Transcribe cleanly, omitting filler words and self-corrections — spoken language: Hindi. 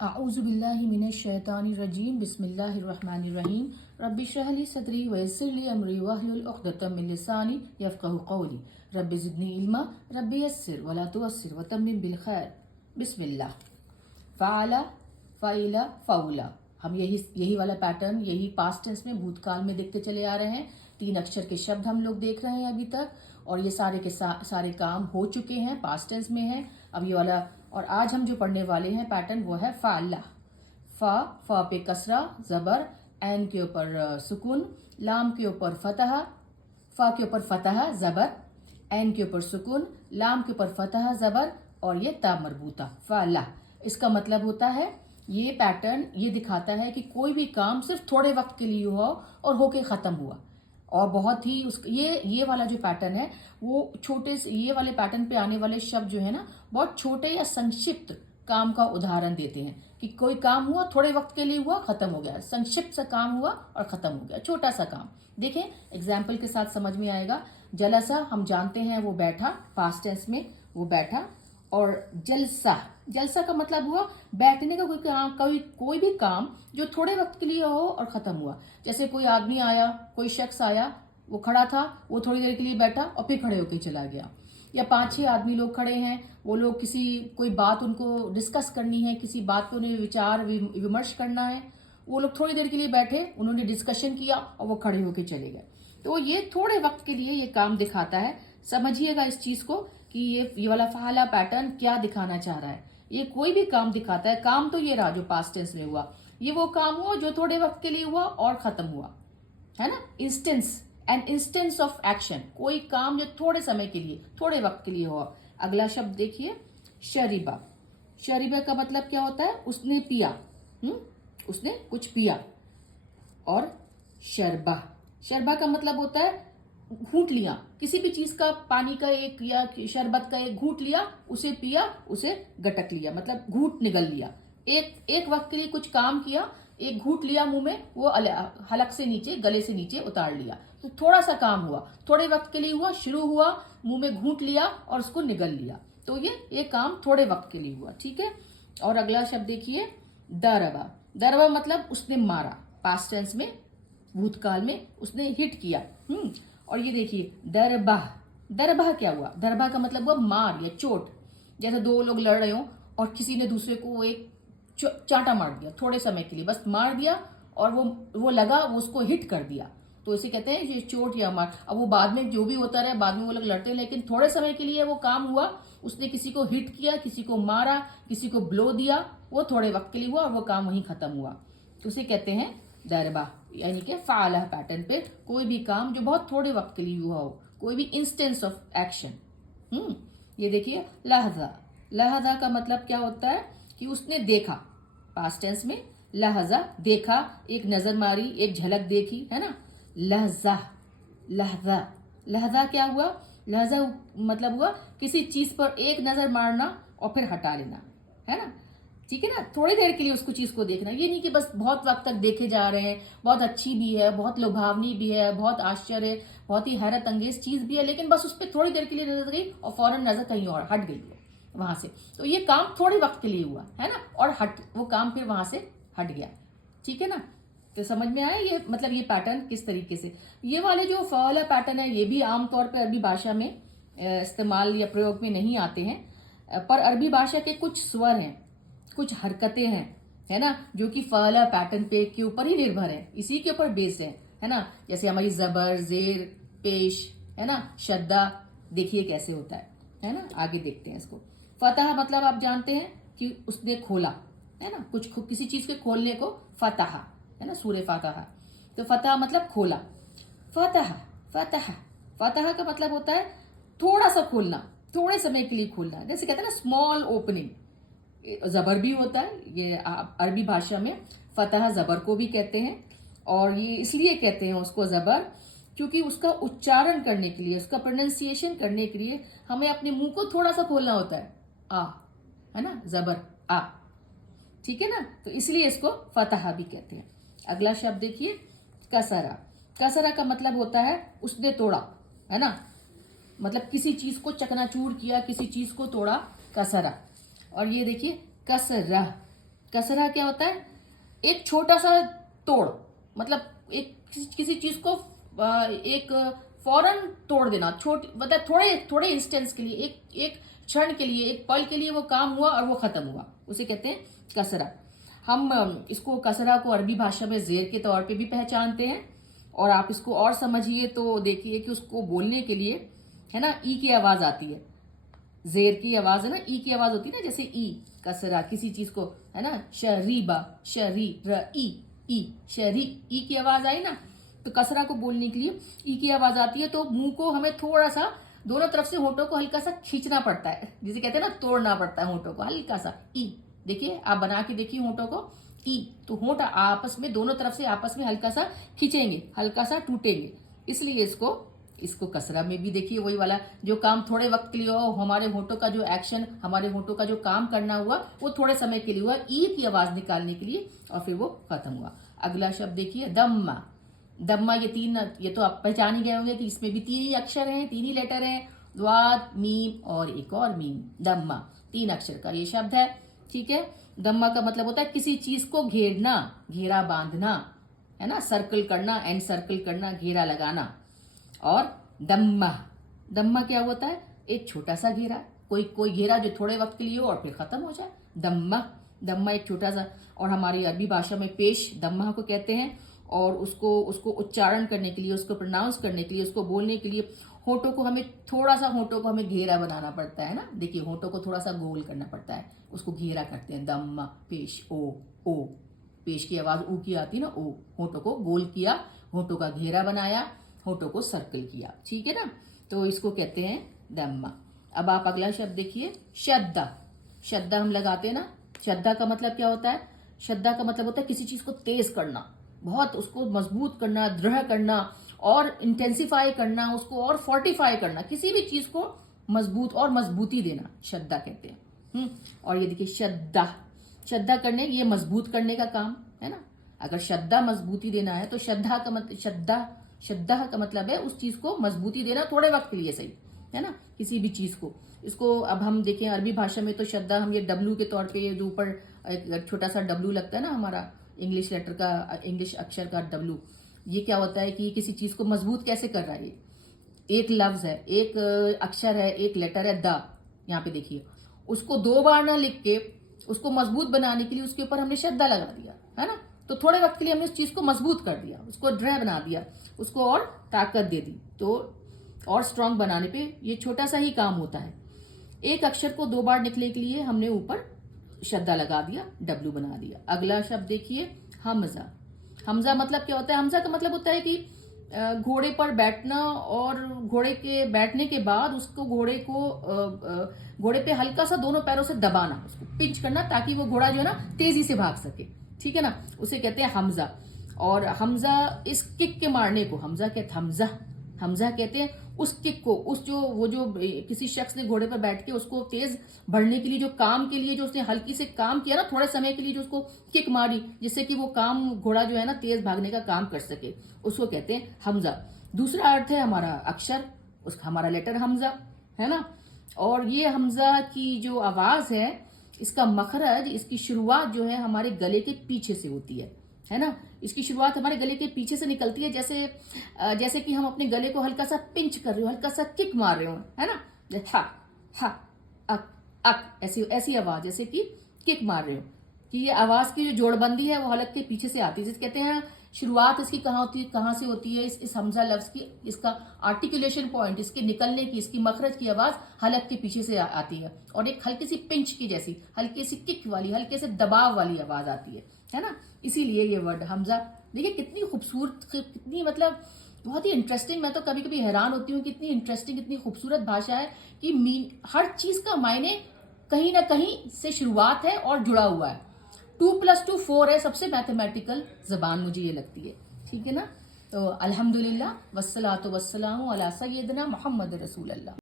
आऊज़ुबिल्लाहि मिनश्शैतानिर्रजीम बिस्मिल्लाहिर्रहमानिर्रहीम रब्बि इश्रह ली सदरी वयस्सिर ली अमरी वहलुल उक़दतम मिन लिसानी यफ़क़हू क़ौली रब्बि ज़िदनी इल्मा रब्बि यस्सिर वला तुअस्सिर वतम्मिम बिल खैर। बिस्मिल्लाह। फ़अला, फ़इला, फ़उला। हम यही वाला पैटर्न यही पास्ट टेंस में भूतकाल में देखते चले आ रहे हैं। 3 अक्षर के शब्द हम लोग देख रहे हैं अभी तक, और ये सारे के सारे काम हो चुके हैं, पास्ट टेंस में है अब ये वाला। और आज हम जो पढ़ने वाले हैं पैटर्न वो है फ़अला। फ़ा पे कसरा ज़बर, ऐन के ऊपर सुकून, लाम के ऊपर फतहा, फ़ा के ऊपर फतहा ज़बर, ऐन के ऊपर सुकून, लाम के ऊपर फतहा ज़बर, और ये ता मरबूता फ़अला। इसका मतलब होता है, ये पैटर्न ये दिखाता है कि कोई भी काम सिर्फ थोड़े वक्त के लिए हुआ और होके ख़त्म हुआ, और बहुत ही ये वाला जो पैटर्न है वो छोटे से, ये वाले पैटर्न पे आने वाले शब्द जो है ना बहुत छोटे या संक्षिप्त काम का उदाहरण देते हैं कि कोई काम हुआ थोड़े वक्त के लिए हुआ खत्म हो गया, संक्षिप्त सा काम हुआ और खत्म हो गया, छोटा सा काम। देखें एग्जाम्पल के साथ समझ में आएगा। जलसा हम जानते हैं वो बैठा, पास्ट टेंस में वो बैठा, और जलसा, जलसा का मतलब हुआ बैठने का कोई भी काम जो थोड़े वक्त के लिए हो और खत्म हुआ। जैसे कोई आदमी आया, कोई शख्स आया, वो खड़ा था, वो थोड़ी देर के लिए बैठा और फिर खड़े होकर चला गया। या 5-6 आदमी लोग खड़े हैं, वो लोग कोई बात उनको डिस्कस करनी है, किसी बात पे उन्हें विचार विमर्श करना है, वो लोग थोड़ी देर के लिए बैठे, उन्होंने डिस्कशन किया और वो खड़े होकर चले गए। तो ये थोड़े वक्त के लिए ये काम दिखाता है। समझिएगा इस चीज को कि ये वाला फ़अला पैटर्न क्या दिखाना चाह रहा है। ये कोई भी काम दिखाता है। काम तो ये रहा जो पास्ट टेंस में हुआ, ये वो काम हुआ जो थोड़े वक्त के लिए हुआ और खत्म हुआ, है ना। Instance, an instance of action, कोई काम जो थोड़े समय के लिए, थोड़े वक्त के लिए हुआ। अगला शब्द देखिए, शरीबा। शरीबा का मतलब क्या होता है? उसने पिया, उसने कुछ पिया। और शरबा, शरबा का मतलब होता है घूंट लिया, किसी भी चीज का, पानी का एक या शरबत का एक घूंट लिया, उसे पिया, उसे गटक लिया, मतलब घूंट निगल लिया। एक वक्त के लिए कुछ काम किया, एक घूंट लिया मुंह में, वो हलक से नीचे, गले से नीचे उतार लिया, तो थोड़ा सा काम हुआ, थोड़े वक्त के लिए हुआ, शुरू हुआ, मुंह में घूंट लिया और उसको निगल लिया, तो ये काम थोड़े वक्त के लिए हुआ, ठीक है। और अगला शब्द देखिए, दरबा। दरबा मतलब उसने मारा, पास्ट टेंस में, भूतकाल में उसने हिट किया। और ये देखिए दरबाह, दरबाह क्या हुआ? दरबाह का मतलब हुआ मार या चोट। जैसे 2 लोग लड़ रहे हो और किसी ने दूसरे को एक चांटा मार दिया, थोड़े समय के लिए बस मार दिया, और वो लगा, वो उसको हिट कर दिया, तो इसे कहते हैं ये चोट या मार। अब वो बाद में जो भी होता रहे, बाद में वो लोग लड़ते हैं, लेकिन थोड़े समय के लिए वो काम हुआ, उसने किसी को हिट किया, किसी को मारा, किसी को ब्लो दिया, वो थोड़े वक्त के लिए हुआ और वो काम वहीं खत्म हुआ, तो उसे कहते हैं दरबा। यानी कि फ़अला पैटर्न पे कोई भी काम जो बहुत थोड़े वक्त के लिए हुआ हो, कोई भी इंस्टेंस ऑफ एक्शन। ये देखिए लहजा। लहजा का मतलब क्या होता है कि उसने देखा, पास्ट टेंस में लहजा, देखा, एक नजर मारी, एक झलक देखी, है ना। लहजा, लहजा, लहजा क्या हुआ? लहजा मतलब हुआ किसी चीज पर एक नजर मारना और फिर हटा लेना, है ना, ठीक है ना। थोड़ी देर के लिए उसको चीज को देखना, ये नहीं कि बस बहुत वक्त तक देखे जा रहे हैं, बहुत अच्छी भी है, बहुत लुभावनी भी है, बहुत आश्चर्य, बहुत ही हैरत अंगेज चीज भी है, लेकिन बस उस पर थोड़ी देर के लिए नजर गई और फौरन नजर कहीं और हट गई वहां से, तो ये काम थोड़े वक्त के लिए हुआ, है ना, और वो काम फिर वहां से हट गया, ठीक है ना। तो समझ में आया ये, मतलब ये पैटर्न किस तरीके से। ये वाले जो फ़अला पैटर्न है ये भी आमतौर पर अरबी भाषा में इस्तेमाल या प्रयोग में नहीं आते हैं, पर अरबी भाषा के कुछ स्वर हैं, कुछ हरकतें हैं, है ना, जो कि फ़अला पैटर्न पे के ऊपर ही निर्भर है, इसी के ऊपर बेस्ड है ना। जैसे हमारी जबर, जेर, पेश, है ना, शद्दा, देखिए कैसे होता है ना। आगे देखते हैं इसको। फतह मतलब आप जानते हैं कि उसने खोला, है ना, किसी चीज के खोलने को फतह, है ना, सूरे फतह, तो फतह मतलब खोला। फतह, फतह, फतह का मतलब होता है थोड़ा सा खोलना, थोड़े समय के लिए खोलना, जैसे कहते हैं ना स्मॉल ओपनिंग। जबर भी होता है ये अरबी भाषा में, फतह जबर को भी कहते हैं, और ये इसलिए कहते हैं उसको जबर क्योंकि उसका उच्चारण करने के लिए, उसका प्रोनाउंसिएशन करने के लिए हमें अपने मुंह को थोड़ा सा खोलना होता है, आ, है ना, जबर आ, ठीक है ना, तो इसलिए इसको फतह भी कहते हैं। अगला शब्द देखिए, कसरा। कसरा का मतलब होता है उसने तोड़ा, है ना, मतलब किसी चीज को चकनाचूर किया, किसी चीज को तोड़ा, कसरा। और ये देखिए कसरह, कसरा क्या होता है? एक छोटा सा तोड़, मतलब एक किसी चीज को एक फौरन तोड़ देना, मतलब थोड़े थोड़े इंस्टेंस के लिए, एक एक क्षण के लिए, एक पल के लिए वो काम हुआ और वो खत्म हुआ, उसे कहते हैं कसरा। हम इसको कसरा को अरबी भाषा में जेर के तौर पे भी पहचानते हैं। और आप इसको और समझिए तो देखिए कि उसको बोलने के लिए, है ना, ई की आवाज आती है, जेर की आवाज है ना, ई की आवाज होती है ना, जैसे ई, कसरा किसी चीज को, है ना, शरीबा, शरी र ई शरी, ई की आवाज आई ना, तो कसरा को बोलने के लिए ई की आवाज आती है। तो मुंह को हमें थोड़ा सा दोनों तरफ से होठों को हल्का सा खींचना पड़ता है, जिसे कहते हैं ना तोड़ना पड़ता है होठों को, हल्का सा ई। देखिए आप बना के देखिए होठों को, ई, तो होठ आपस में दोनों तरफ से आपस में हल्का सा खींचेंगे, हल्का सा टूटेंगे, इसलिए इसको कसरा में भी देखिए वही वाला, जो काम थोड़े वक्त के लिए हो, हमारे होठों का जो एक्शन, हमारे होठों का जो काम करना हुआ वो थोड़े समय के लिए हुआ, ई की आवाज निकालने के लिए, और फिर वो खत्म हुआ। अगला शब्द देखिए दम्मा। दम्मा ये तो आप पहचान ही गए होंगे कि इसमें भी 3 ही अक्षर हैं, 3 ही लेटर हैं, द्वाद, मीम और एक और मीम। दम्मा 3 अक्षर का ये शब्द है, ठीक है। दम्मा का मतलब होता है किसी चीज को घेरना, घेरा बांधना, है ना, सर्कल करना, एंड सर्कल करना, घेरा लगाना। और दम्मा, दम्मा क्या होता है? एक छोटा सा घेरा, कोई घेरा जो थोड़े वक्त के लिए हो और फिर खत्म हो जाए, दम्मा। दम्मा एक छोटा सा, और हमारी अरबी भाषा में पेश दम्मा को कहते हैं। और उसको उच्चारण करने के लिए, उसको प्रोनाउंस करने के लिए, उसको बोलने के लिए होठों को हमें थोड़ा सा, होठों को हमें घेरा बनाना पड़ता है ना, देखिए होठों को थोड़ा सा गोल करना पड़ता है, उसको घेरा करते हैं। दम्मा, पेश, ओ, पेश की आवाज ऊ की आती है ना, ओ, होठों को गोल किया, होठों का घेरा बनाया, होठों को सर्कल किया, ठीक है ना, तो इसको कहते हैं दम्मा। अब आप अगला शब्द देखिए, शद्दा। शद्दा हम लगाते हैं ना, शद्दा का मतलब क्या होता है? शद्दा का मतलब होता है किसी चीज को तेज करना, बहुत उसको मजबूत करना, दृढ़ करना, और इंटेंसिफाई करना, उसको और फोर्टिफाई करना, किसी भी चीज को मजबूत और मजबूती देना, शद्दा कहते हैं। और ये देखिए शद्दा, श्रद्धा करने, ये मजबूत करने का काम है ना। अगर श्रद्धा मजबूती देना है तो श्रद्धा का मतलब है उस चीज को मजबूती देना थोड़े वक्त के लिए, सही है ना, किसी भी चीज को। इसको अब हम देखें अरबी भाषा में तो श्रद्धा हम ये डब्लू के तौर पे, जो ऊपर एक छोटा सा डब्लू लगता है ना हमारा इंग्लिश लेटर का, इंग्लिश अक्षर का डब्लू, ये क्या होता है कि किसी चीज को मजबूत कैसे कर रहा है। एक लफ्ज है, एक अक्षर है, एक लेटर है द, यहाँ पे देखिए, उसको 2 बार ना लिख के उसको मजबूत बनाने के लिए उसके ऊपर हमने श्रद्धा लगा दिया, है ना, तो थोड़े वक्त के लिए हमने उस चीज को मजबूत कर दिया, उसको दृढ़ बना दिया, उसको और ताकत दे दी, तो और स्ट्रांग बनाने पे ये छोटा सा ही काम होता है। एक अक्षर को 2 बार लिखने के लिए हमने ऊपर श्रद्धा लगा दिया, डब्लू बना दिया। अगला शब्द देखिए, हमजा। हमजा मतलब क्या होता है? हमजा का मतलब होता है कि घोड़े पर बैठना, और घोड़े के बैठने के बाद उसको घोड़े पे हल्का सा दोनों पैरों से दबाना, उसको पिंच करना, ताकि वो घोड़ा जो है ना तेजी से भाग सके, ठीक है ना, उसे कहते हैं हमजा। और हमजा इस किक के मारने को हमजा कहते हैं उस किक को, वो जो किसी शख्स ने घोड़े पर बैठ के उसको तेज बढ़ने के लिए, जो काम के लिए जो उसने हल्की से काम किया ना थोड़े समय के लिए, जो उसको किक मारी जिससे कि वो काम, घोड़ा जो है ना तेज भागने का काम कर सके, उसको कहते हैं हमजा। दूसरा अर्थ है हमारा अक्षर, उसका हमारा लेटर हमजा, है ना। और ये हमजा की जो आवाज है, इसका मखरज, इसकी शुरुआत जो है हमारे गले के पीछे से होती है ना, इसकी शुरुआत हमारे गले के पीछे से निकलती है, जैसे कि हम अपने गले को हल्का सा पिंच कर रहे हो, हल्का सा किक मार रहे हो, है ना, हा हा अक अक, ऐसी आवाज जैसे कि किक मार रहे हो, कि ये आवाज की जो जोड़बंदी है वो हलक के पीछे से आती है, जिसे कहते हैं शुरुआत इसकी कहाँ से होती है, इस हमजा लफ्ज की, इसका आर्टिकुलेशन पॉइंट, इसके निकलने की, इसकी मखरज की आवाज हलक के पीछे से आती है, और एक हल्की सी पिंच की जैसी, हल्की सी किक वाली, हल्के से दबाव वाली आवाज आती है ना, इसीलिए ये वर्ड हमजा। देखिए कितनी खूबसूरत, कितनी मतलब बहुत ही इंटरेस्टिंग, मैं तो कभी कभी हैरान होती हूँ कितनी इंटरेस्टिंग, कितनी खूबसूरत भाषा है, कि हर चीज का मायने कहीं ना कहीं से शुरुआत है और जुड़ा हुआ है। 2 + 2 4 है, सबसे मैथमेटिकल जबान मुझे ये लगती है, ठीक है ना। तो अल्हम्दुलिल्लाह, वस्सलातु वस्सलामु अला सय्यिदना मुहम्मद रसूलुल्लाह।